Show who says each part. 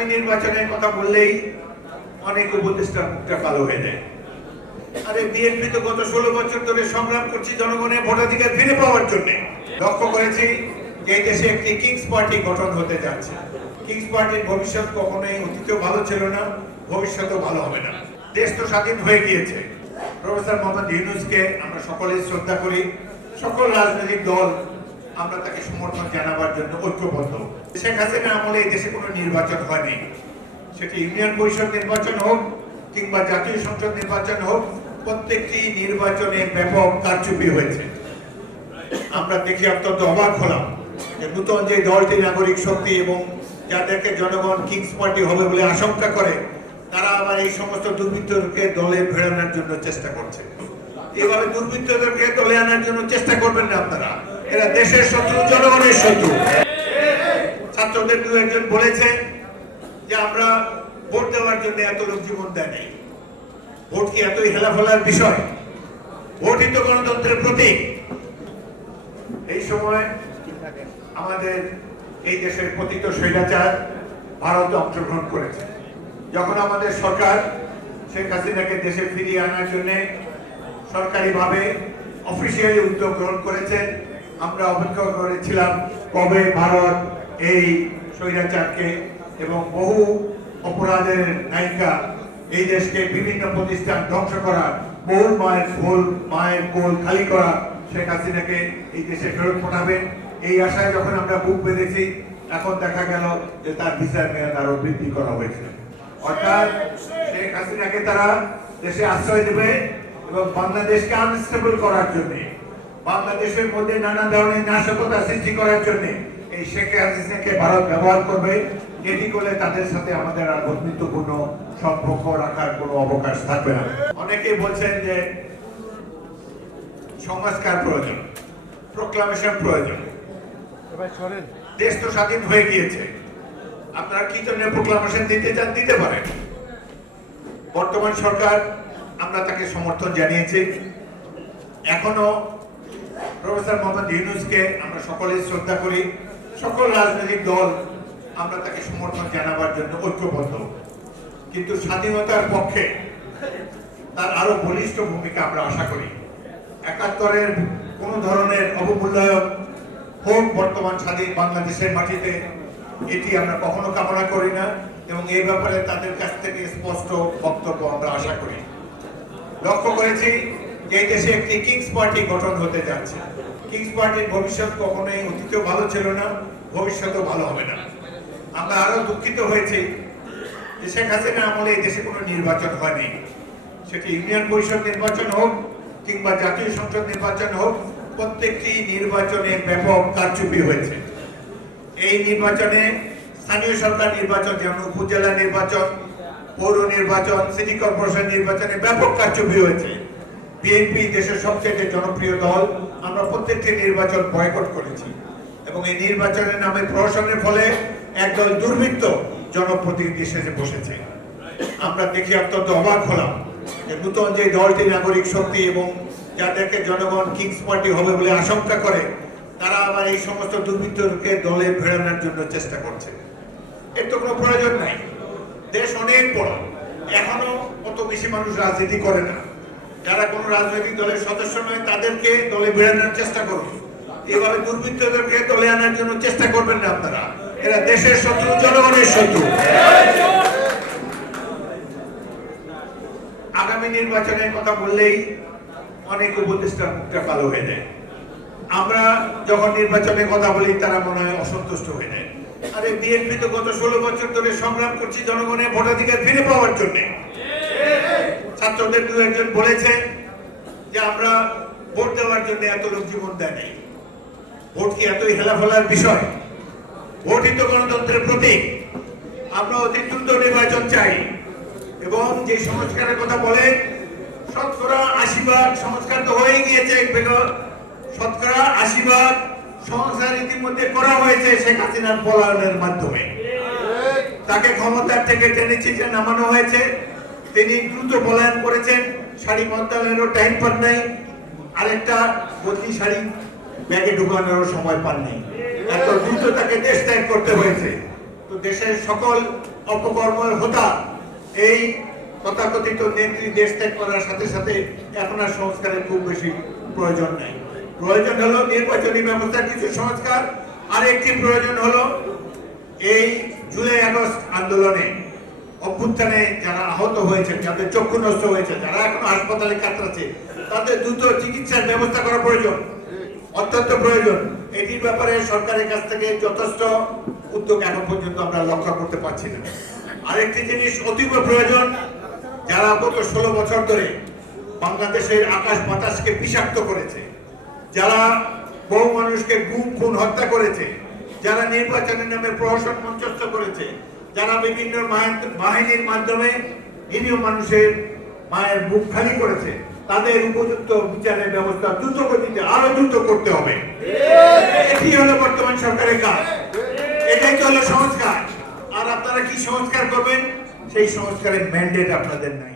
Speaker 1: আগামী নির্বাচনের কথা বললেই অনেক উপদেষ্টার মুখটা কালো হয়ে যায়। আরে বিএনপি তো গত ষোলো বছর ধরে সংগ্রাম করছি জনগণের ভোটাধিকার ফিরে পাওয়ার জন্য। লক্ষ্য করেছি যে দেশে একটি কিংস পার্টি গঠন হতে যাচ্ছে। কিংস পার্টির ভবিষ্যৎ কখনোই অতীতেও ভালো ছিল না, ভবিষ্যতেও ভালো হবে না। দেশ তো স্বাধীন হয়ে গিয়েছে। প্রফেসর মোহাম্মদ ইউনুসকে আমরা সকলেই শ্রদ্ধা করি। সকল রাজনৈতিক দল আমরা তাকে সমর্থন জানাবার জন্য ঐক্যবদ্ধ। শেখ হাসিনা আমলে দেশে কোনো নির্বাচন হয়নি। সেটি ইউনিয়ন পরিষদ নির্বাচন হোক কিংবা জাতীয় সংসদ নির্বাচন হোক, প্রত্যেকটি নির্বাচনে ব্যাপক কারচুপি হয়েছে। আমরা দেখে অত্যন্ত অবাক হলাম যে নূতন যে দলটি নাগরিক শক্তি এবং যাদেরকে জনগণ কিংস পার্টি হবে বলে আশঙ্কা করে, তারা আবার এই সমস্ত দুর্বৃত্তদেরকে দলে ভেড়ানোর জন্য চেষ্টা করছে। এভাবে দুর্বৃত্তদেরকে দলে আনার জন্য চেষ্টা করবেন না আপনারা। এরা দেশের শত্রু, জনগণের শত্রু। ছাত্রদের দু একজন বলেছে যে আমরা ভোট দেওয়ার জন্য এত লোক জীবন দেয় নাই ভোট কি এতই হেলাফেলার বিষয়? ভোটই তো গণতন্ত্রের প্রতীক। এই সময় আমাদের এই দেশের পতিত স্বৈরাচার ভারত অংশগ্রহণ করেছে। যখন আমাদের সরকার শেখ হাসিনাকে দেশে ফিরিয়ে আনার জন্য সরকারিভাবে অফিসিয়ালি উদ্যোগ গ্রহণ করেছেন আমরা অপেক্ষা করেছিলাম কবে ভারত এই স্বৈরাচারকে এবং বহু অপরাধের নায়িকা এই দেশকে বিভিন্ন প্রতিষ্ঠান ধ্বংস করা বহু মায়ের কোল মায়ের কোল খালি করা শেখ হাসিনাকে এই দেশে ফেরত পাঠাবেন এই আশায় যখন আমরা বুক বেঁধেছি, এখন দেখা গেল যে তার ভিসার মেয়াদ আরও বৃদ্ধি করা হয়েছে। অর্থাৎ শেখ হাসিনাকে তারা দেশে আশ্রয় দেবে এবং বাংলাদেশকে আনস্টেবল করার জন্য বাংলাদেশের মধ্যে নানা ধরনের নাশকতা সৃষ্টি করার জন্য এই শেখ হাসিনাকে ভারত ব্যবহার করবে। এটি করলে তাদের সাথে আমাদের আর বন্ধুত্বপূর্ণ সম্পর্ক রাখার কোনো অবকাশ থাকবে না। অনেকেই বলছেন যে সংস্কার প্রয়োজন প্রোক্লামেশন প্রয়োজন। দেশ তো স্বাধীন হয়ে গিয়েছে। আপনারা কি জন্য প্রোক্লামেশন দিতে চান? দিতে পারেন। বর্তমান সরকার আমরা তাকে সমর্থন জানিয়েছি। এখনও প্রফেসর মোহাম্মদ ইউনুসকে আমরা সকলেই শ্রদ্ধা করি। সকল রাজনৈতিক দল, আমরা তাকে সমর্থন জানাবার জন্য ঐক্যবদ্ধ। কিন্তু স্বাধীনতার পক্ষে তার আরও বলিষ্ঠ ভূমিকা আমরা আশা করি। একাত্তরের কোন ধরনের অবমূল্যায়ন হোক বর্তমান স্বাধীন বাংলাদেশের মাটিতে, এটি আমরা কখনো কামনা করি না এবং এই ব্যাপারে তাদের কাছ থেকে স্পষ্ট বক্তব্য আমরা আশা করি। লক্ষ্য করেছি এই দেশে একটি কিংস পার্টি গঠন হতে যাচ্ছে। কিংস পার্টির ভবিষ্যৎ কখনোই অতীতেও ভালো ছিল না, ভবিষ্যতেও ভালো হবে না। আমরা আরও দুঃখিত হয়েছি যে শেখ হাসিনা আমলে এই দেশে কোনো নির্বাচন হয়নি। সেটি ইউনিয়ন পরিষদ নির্বাচন হোক কিংবা জাতীয় সংসদ নির্বাচন হোক, প্রত্যেকটি নির্বাচনে ব্যাপক কারচুপি হয়েছে। এই নির্বাচনে স্থানীয় সরকার নির্বাচন, যেমন উপজেলা নির্বাচন, পৌর নির্বাচন, সিটি কর্পোরেশন নির্বাচনে ব্যাপক কারচুপি হয়েছে। বিএনপি দেশের সবচেয়ে জনপ্রিয় দল। আমরা প্রত্যেকটি নির্বাচন বয়কট করেছি। এবং এই নির্বাচনের নামে প্রহসনের ফলে একদল দুর্বৃত্ত জনপ্রতিনিধি সেজে বসেছে। আমরা দেখি অত্যন্ত অবাক হলাম যে নূতন যে দলটি নাগরিক শক্তি এবং যাদেরকে জনগণ কিংস পার্টি হবে বলে আশঙ্কা করে, তারা আবার এই সমস্ত দুর্বৃত্তকে দলে ভেড়ানোর জন্য চেষ্টা করছে। এর তো কোনো প্রয়োজন নাই। দেশ অনেক বড়। এখনও অত বেশি মানুষ রাজনীতি করে না। যারা কোনো রাজনৈতিক দলের সদস্য নয়, তাদেরকে দলে বেড়ানোর চেষ্টা করুন। এভাবে দুর্বৃত্তদেরকে দলে আনার জন্য চেষ্টা করবেন না আপনারা। এরা দেশের শত্রু, জনগণের শত্রু। আগামী নির্বাচনের কথা বললেই অনেক উপদেষ্টার মুখটা কালো হয়ে যায়। আমরা যখন নির্বাচনের কথা বলি, তারা মনে হয় অসন্তুষ্ট হয়ে যায়। আরে বিএনপি তো গত ষোলো বছর ধরে সংগ্রাম করছি জনগণের ভোটাধিকার ফিরে পাওয়ার জন্য। ছাত্রদের দু একজন বলেছে যে আমরা ভোট দেওয়ার জন্য এত লোক জীবন দেয় নাই। ভোট কি এতই হেলাফেলার বিষয়? ভোটই তো গণতন্ত্রের প্রতীক। আমরা অতি দ্রুত নির্বাচন চাই। এবং যে সংস্কারের কথা বলেন শতকরা আশি ভাগ সংস্কার তো হয়ে গিয়েছে শতকরা আশি ভাগ সংস্কার ইতিমধ্যে করা হয়েছে শেখ হাসিনার পলায়নের মাধ্যমে। তাকে ক্ষমতার থেকে টেনে নামানো হয়েছে। তিনি দ্রুত পলায়ন করেছেন। শাড়ি বদলানোরও টাইম পান নাই। আরেকটা বদলি শাড়ি ব্যাগে ঢুকানোরও সময় পান নাই। এত দ্রুত তাকে দেশ ত্যাগ করতে হয়েছে। তো দেশের সকল অপকর্মের হোতা এই তথাকথিত নেত্রী দেশ ত্যাগ করার সাথে সাথে এখন আর সংস্কারের খুব বেশি প্রয়োজন নাই। প্রয়োজন হলো নির্বাচনী ব্যবস্থার কিছু সংস্কার। আর একটি প্রয়োজন হলো এই জুলাই আগস্ট আন্দোলনে অভ্যুত্থানে যারা আহত হয়েছে যাদের চক্ষু নষ্ট হয়েছে, যারা এখন হাসপাতালে কাতরাচ্ছে, তাদের দ্রুত চিকিৎসার ব্যবস্থা করা প্রয়োজন, অত্যন্ত প্রয়োজন। এটির ব্যাপারে সরকারের কাছ থেকে যথেষ্ট উদ্যোগ এখন পর্যন্ত আমরা লক্ষ্য করতে পারছি না। আরেকটি জিনিস অতীব প্রয়োজন, যারা গত ষোলো বছর ধরে বাংলাদেশের আকাশ বাতাসকে বিষাক্ত করেছে, যারা বহু মানুষকে গুম, খুন, হত্যা করেছে, যারা নির্বাচনের নামে প্রহসন, মঞ্চস্থ করেছে যারা বিভিন্ন বাহিনীর মাধ্যমে নিরীহ মানুষের মায়ের মুখ খালি করেছে, তাদের উপযুক্ত বিচারের ব্যবস্থা দ্রুত গতিতে আরও দ্রুত করতে হবে। এটি হলো বর্তমান সরকারের কাজ। এটাই তো হলো সংস্কার। আর আপনারা কি সংস্কার করবেন? সেই সংস্কারের ম্যান্ডেট আপনাদের নাই।